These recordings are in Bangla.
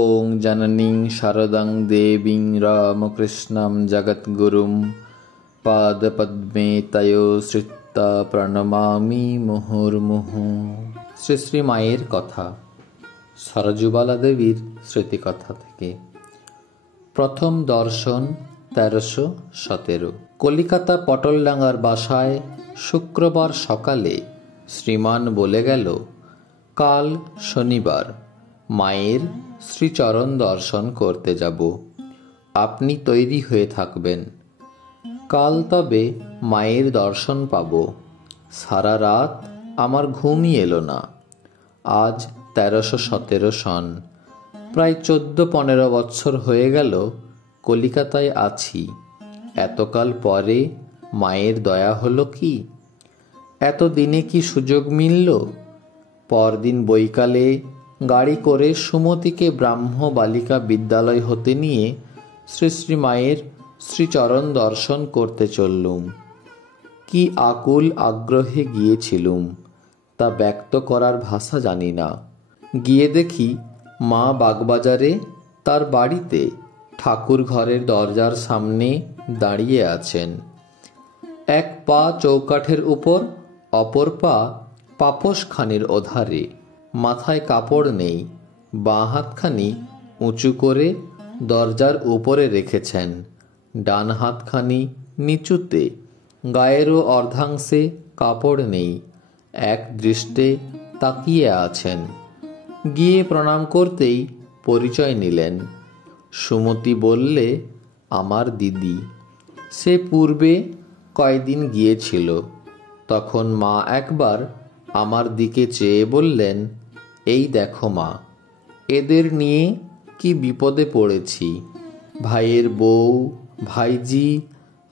ওং জননীং শারদাং দেবীং রামকৃষ্ণং জগদ্গুরুং পাদপদ্মে তয়ো শ্রিত্বা প্রণমামি মুহুর্মুহু। শ্রী শ্রী মায়ের কথা সরজুবালা দেবীর স্মৃতিকথা থেকে। প্রথম দর্শন ১৩১৭। কলিকাতা পটলডাঙ্গার বাসায় শুক্রবার সকালে শ্রীমান বলে গেল, কাল শনিবার মায়ের শ্রীচরণ দর্শন করতে যাব, আপনি তৈরি হয়ে থাকবেন। কাল তবে মায়ের দর্শন পাব। সারা রাত আমার ঘুমই এলো না। আজ ১৩১৭ সন, প্রায় ১৪-১৫ বৎসর হয়ে গেল কলিকাতায় আছি। এতকাল পরে মায়ের দয়া হলো কি? এতদিনে কি সুযোগ মিলল? পরদিন বৈকালে গাড়ি করে সুমতিকে ব্রাহ্ম বালিকা বিদ্যালয় হতে নিয়ে শ্রী শ্রী মায়ের শ্রীচরণ দর্শন করতে চললুম। কি আকুল আগ্রহে গিয়েছিলুম তা ব্যক্ত করার ভাষা জানি না। গিয়ে দেখি মা বাগবাজারে তার বাড়িতে ঠাকুর ঘরের দরজার সামনে দাঁড়িয়ে আছেন। এক পা চৌকাঠের উপর, অপর পা পাপোশখানির ওধারে। মাথায় কাপড় নেই, বাঁ হাতখানি উঁচু করে দরজার উপরে রেখেছেন, ডান হাতখানি নিচুতে। গায়েরও অর্ধাংশে কাপড় নেই, এক দৃষ্টে তাকিয়ে আছেন। গিয়ে প্রণাম করতেই পরিচয় নিলেন। সুমতি বললে, আমার দিদি। সে পূর্বে কয়দিন গিয়েছিল। তখন মা একবার আমার দিকে চেয়ে বললেন, এই দেখো মা, এদের নিয়ে কি বিপদে পড়েছি। ভাইয়ের বউ, ভাইজি,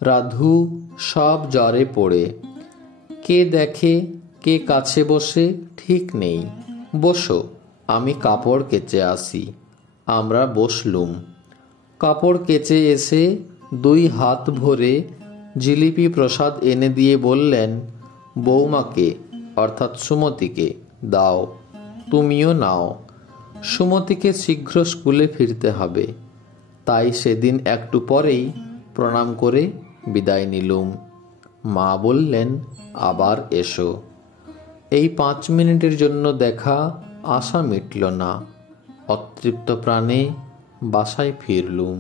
রাধু সব জ্বরে পড়ে। কে দেখে কে কাছে বসে ঠিক নেই। বসো, আমি কাপড় কেচে আসি। আমরা বসলুম। কাপড় কেচে এসে 2 হাত ভরে জিলিপি প্রসাদ এনে দিয়ে বললেন, বৌমাকে অর্থাৎ সুমতিকে দাও, তুমিও নাও। সুমতিকে শীঘ্র স্কুলে ফিরতে হবে, তাই সেদিন একটু পরেই প্রণাম করে বিদায় নিলুম। মা বললেন, আবার এসো। এই 5 মিনিটের জন্য দেখা আশা মিটল না। অতৃপ্ত প্রাণে বাসায় ফিরলুম।